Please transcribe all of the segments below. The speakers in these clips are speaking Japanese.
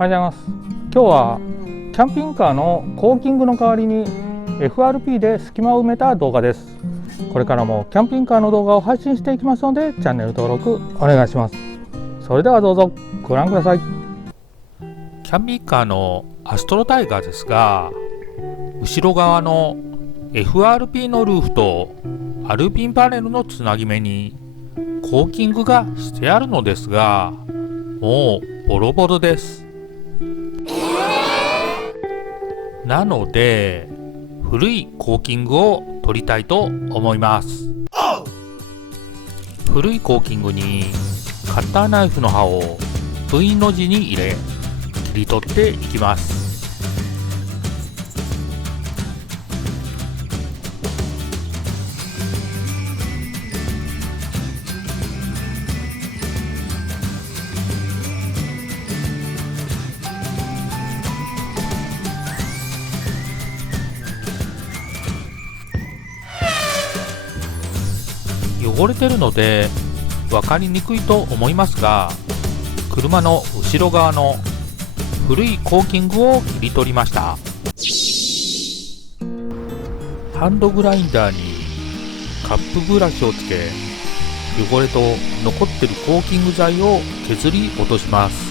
おはようございます。今日はキャンピングカーのコーキングの代わりに FRP で隙間を埋めた動画です。これからもキャンピングカーの動画を配信していきますので、チャンネル登録お願いします。それではどうぞご覧ください。キャンピングカーのアストロタイガーですが、後ろ側の FRP のルーフとアルピンパネルのつなぎ目にコーキングがしてあるのですが、もうボロボロです。なので古いコーキングを取りたいと思います。古いコーキングにカッターナイフの刃を V の字に入れ切り取っていきます。汚れてるので分かりにくいと思いますが、車の後ろ側の古いコーキングを切り取りました。ハンドグラインダーにカップブラシをつけ、汚れと残ってるコーキング剤を削り落とします。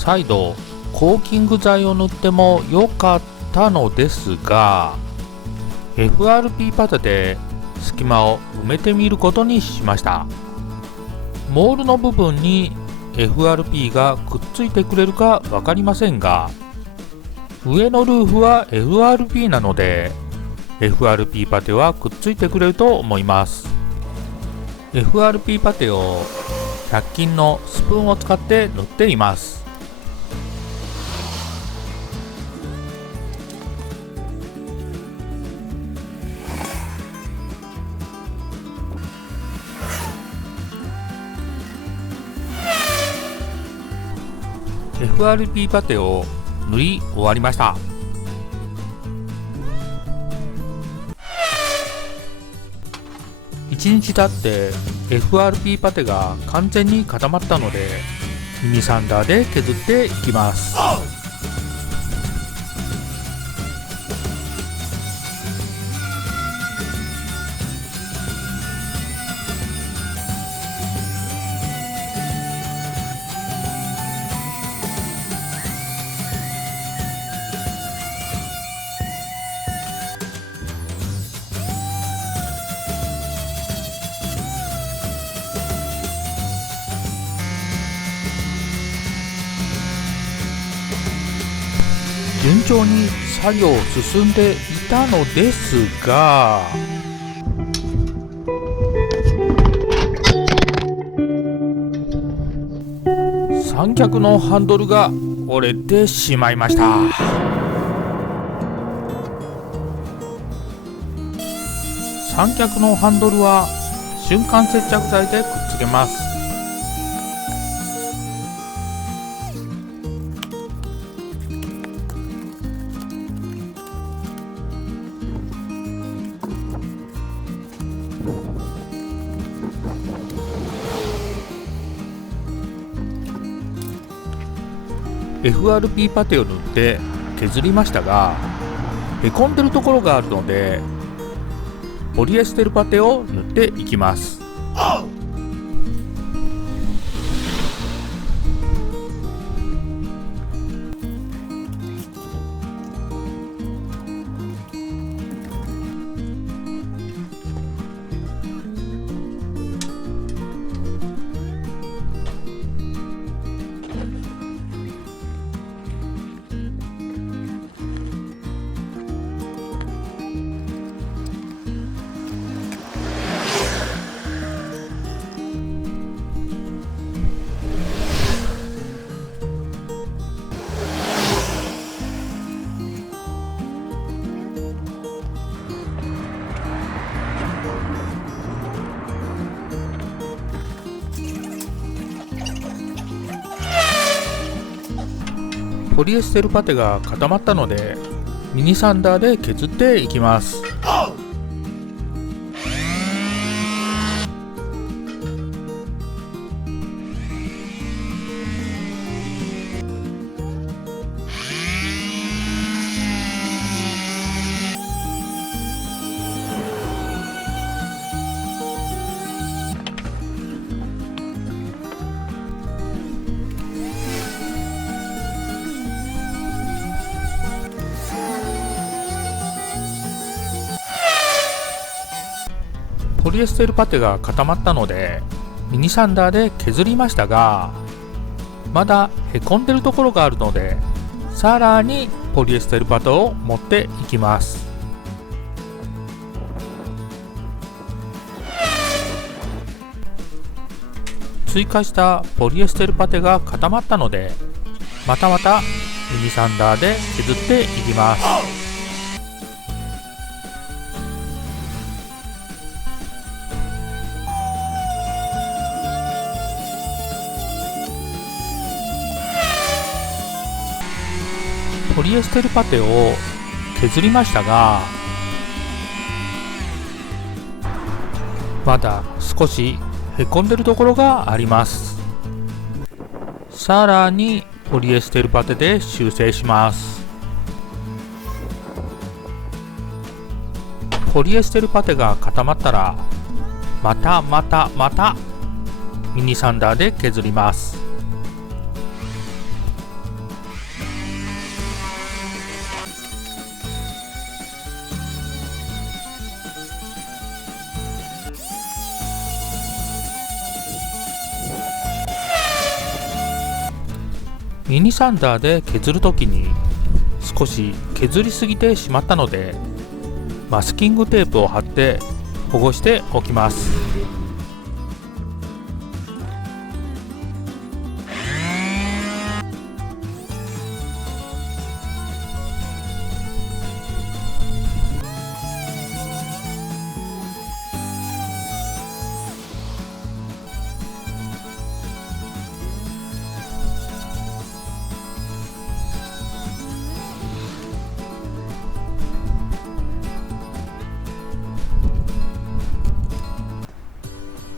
再度コーキング剤を塗っても良かったのですが、 FRP パテで隙間を埋めてみることにしました。モールの部分に FRP がくっついてくれるか分かりませんが、上のルーフは FRP なので FRP パテはくっついてくれると思います。 FRP パテを100均のスプーンを使って塗っています。FRP パテを塗り終わりました。1日経って FRP パテが完全に固まったので、ミニサンダーで削っていきます。順調に作業進んでいたのですが、三脚のハンドルが折れてしまいました。三脚のハンドルは瞬間接着剤でくっつけます。FRP パテを塗って削りましたが、へこんでるところがあるのでポリエステルパテを塗っていきます。ポリエステルパテが固まったのでミニサンダーで削っていきます。ポリエステルパテが固まったのでミニサンダーで削りましたが、まだへこんでるところがあるので、さらにポリエステルパテを持っていきます。追加したポリエステルパテが固まったので、またミニサンダーで削っていきます。ポリエステルパテを削りましたが、まだ少しへこんでるところがあります。さらにポリエステルパテで修正します。ポリエステルパテが固まったら、またミニサンダーで削ります。ミニサンダーで削るときに少し削りすぎてしまったので、マスキングテープを貼って保護しておきます。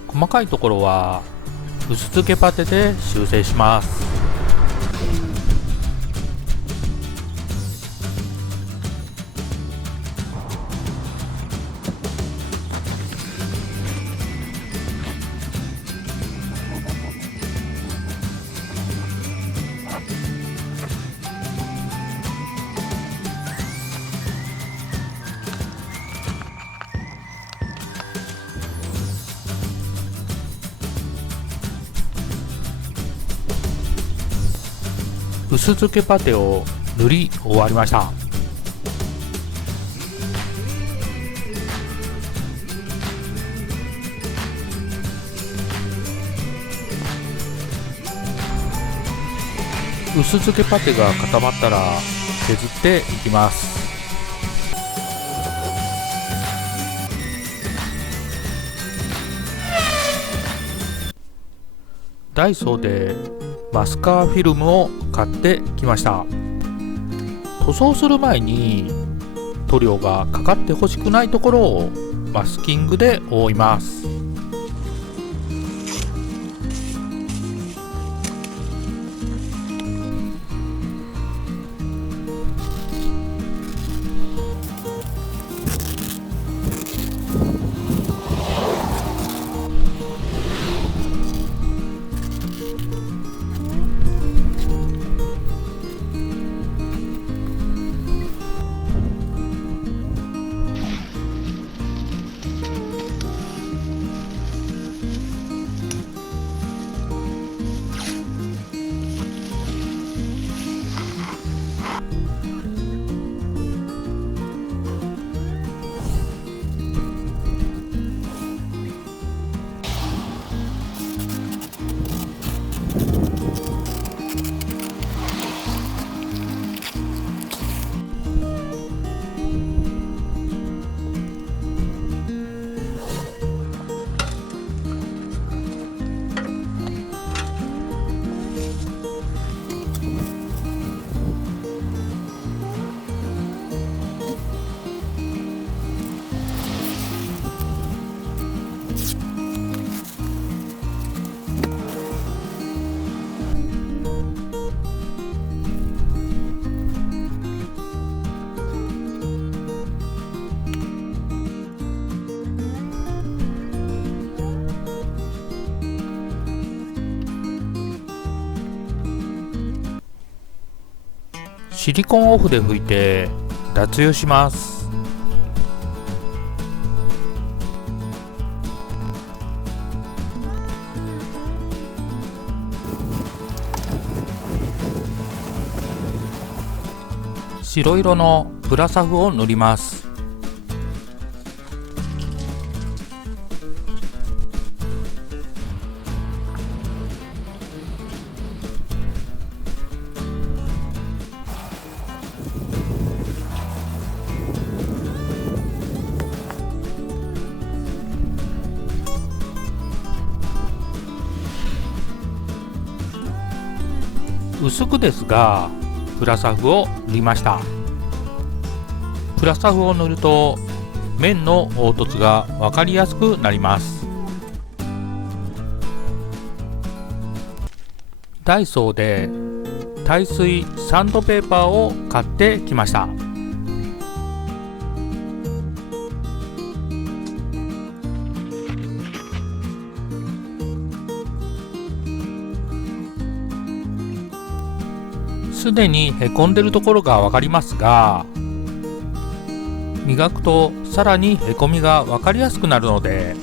細かいところは薄付けパテで修正します。薄付けパテを塗り終わりました。薄付けパテが固まったら削っていきます。ダイソーでマスカーフィルムを買ってきました。塗装する前に塗料がかかってほしくないところをマスキングで覆います。シリコンオフで拭いて脱油します。白色のプラサフを塗ります。薄くですがプラサフを塗りました。プラサフを塗ると面の凹凸が分かりやすくなります。ダイソーで耐水サンドペーパーを買ってきました。すでにへこんでるところが分かりますが、磨くとさらにへこみが分かりやすくなるので、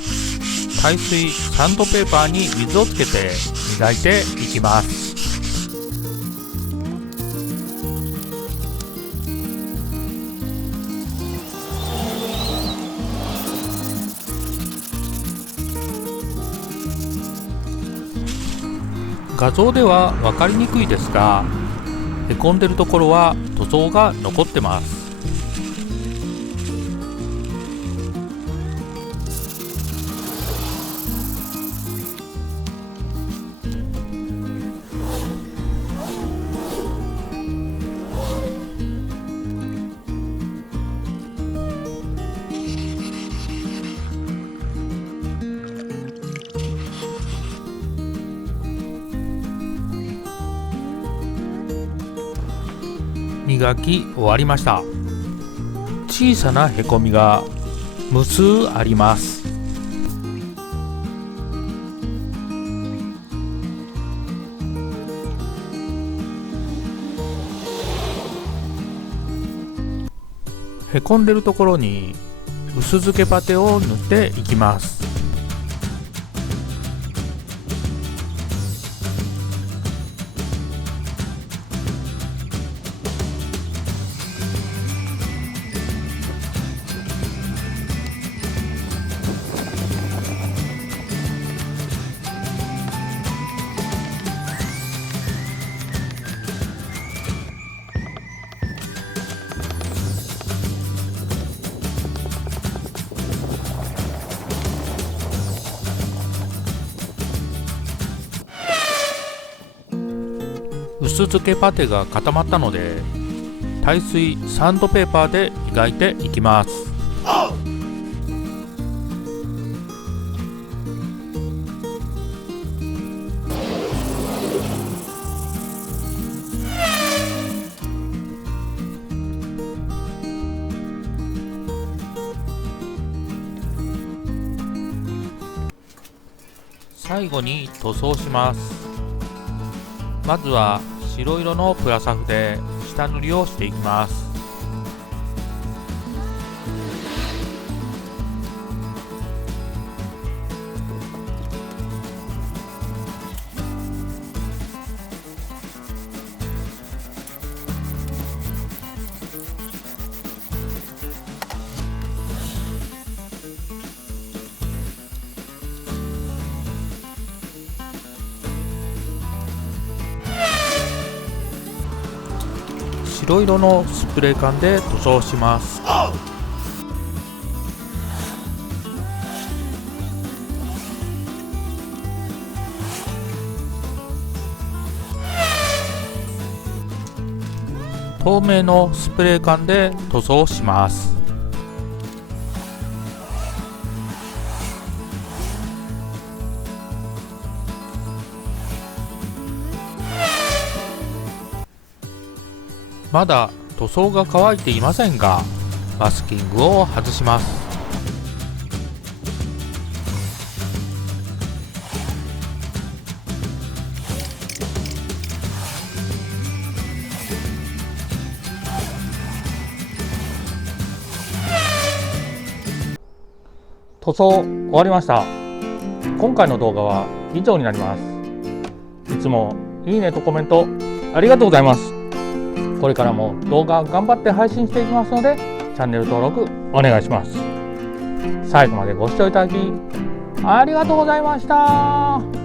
耐水サンドペーパーに水をつけて磨いていきます。画像では分かりにくいですが、へこんでるところは塗装が残ってます。磨き終わりました。小さなへこみが無数あります。へこんでるところに薄付けパテを塗っていきます。薄付けパテが固まったので、耐水サンドペーパーで磨いていきます。最後に塗装します。まずは白色のプラサフで下塗りをしていきます。白色のスプレー缶で塗装します。透明のスプレー缶で塗装します。まだ塗装が乾いていませんが、マスキングを外します。塗装終わりました。今回の動画は以上になります。いつもいいねとコメントありがとうございます。これからも動画頑張って配信していきますので、チャンネル登録お願いします。最後までご視聴いただきありがとうございました。